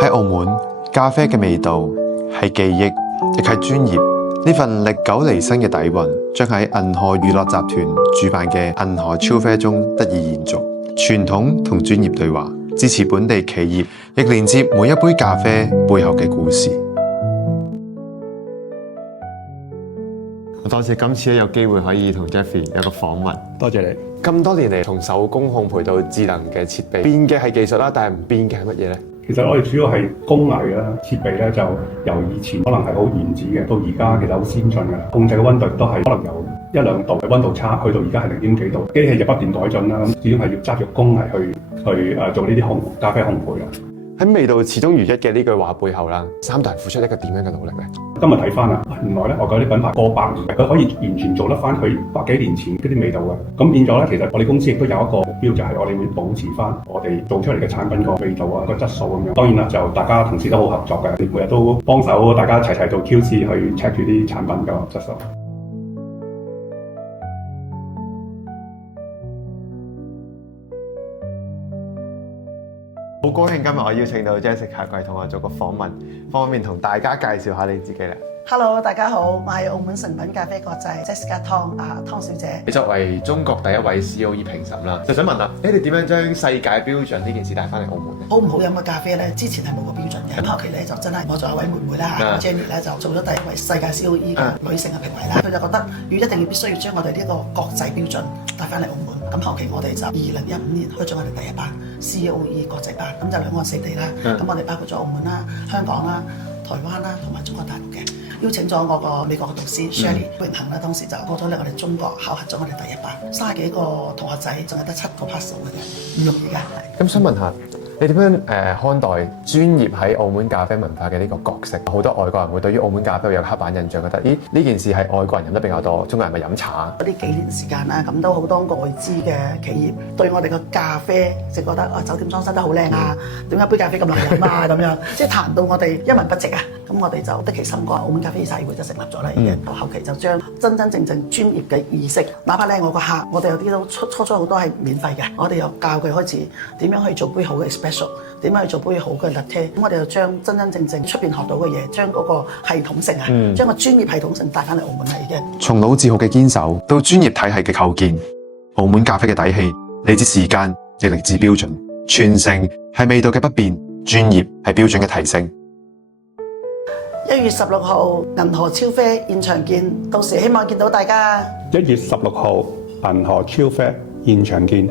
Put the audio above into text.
喺澳門，咖啡嘅味道係記憶，亦係專業。呢份歷久彌新嘅底蘊，將喺銀河娛樂集團主辦嘅銀河超啡中得以延續。傳統同專業對話，支持本地企業，亦連接每一杯咖啡背後嘅故事。多謝今次有機會可以同 Jeffrey 有個訪問。多謝你。咁多年嚟，從手工烘焙到智能嘅設備，變嘅係技術啦，但係唔變嘅係乜嘢咧？其實我哋主要係工藝啦，設備咧就由以前可能係好原始嘅，到而家其實好先進嘅，控制嘅溫度都係可能由1-2度嘅溫度差，去到而家係0.幾度，機器就不斷改進啦。咁始終係要揸住工藝去做呢啲咖啡烘焙啦。喺味道始終如一嘅呢句話背後啦，三代人付出一個點樣嘅努力咧？今日睇翻啦，原來咧外國啲品牌過百年，佢可以完全做得翻佢百幾年前嗰啲味道嘅。咁變咗咧，其實我哋公司亦都有一個目標，就係我哋會保持翻我哋做出嚟嘅產品個味道啊、個質素咁樣。當然啦，就大家同事都好合作嘅，每日都幫手，大家齊做 QC 去 check 住啲產品個質素。好高興今日我邀請到 Jessica 過嚟同我做個訪問，方便同大家介紹下你自己咧。Hello， 大家好，我係澳門誠品咖啡國際 Jessica Tong 湯小姐。你作為中國第一位 COE 評審啦，就想問啦，你哋點樣將世界標準呢件事帶翻嚟澳門咧？好唔好飲嘅咖啡咧，之前係冇個標準嘅。咁後期咧就真係我仲有位妹妹啦，Jenny 咧就做咗第一位世界 COE 嘅女性嘅評委啦。佢就覺得一定必須要將我哋呢個國際標準帶翻嚟澳門。咁後期我哋就2015年開咗我哋第一班 COE 國際班，咁就兩岸四地啦。咁我哋包括咗澳門啦、香港啦、台灣啦同埋中國大陸嘅。邀請咗我個美國嘅導師 Shirley，榮幸啦，當時就過咗嚟我哋中國考核咗我哋第一班，30幾個同學仔，仲係得7個 pass 嘅啫，唔容易㗎。咁想問下，你點樣看待專業喺澳門咖啡文化嘅呢個角色？好多外國人會對於澳門咖啡有刻板印象，覺得咦呢件事係外國人飲得比較多，中國人咪飲茶？呢幾年時間啦，咁都好多外資嘅企業對我哋個咖啡就覺得酒店裝修得好靚啊，點解杯咖啡咁難飲啊咁樣，即係談到我哋一文不值啊。咁我哋就得其心肝，澳門咖啡協會就成立咗啦，已經後期就將真正專業嘅意識，哪怕咧我個客，我哋有啲都初好多係免費嘅，我哋又教佢開始點樣去做杯好嘅 espresso， 點樣去做杯好嘅 latte， 咁我哋就將真正出邊學到嘅嘢，將嗰個系統性啊，將個專業系統性帶翻嚟澳門啦，已經。從老字號嘅堅守到專業體系嘅構建，澳門咖啡嘅底氣嚟自時間，亦嚟自標準。傳承係味道嘅不變，專業係標準嘅提升。1月16號銀河超啡現場見，到時希望見到大家。1月16號銀河超啡現場見。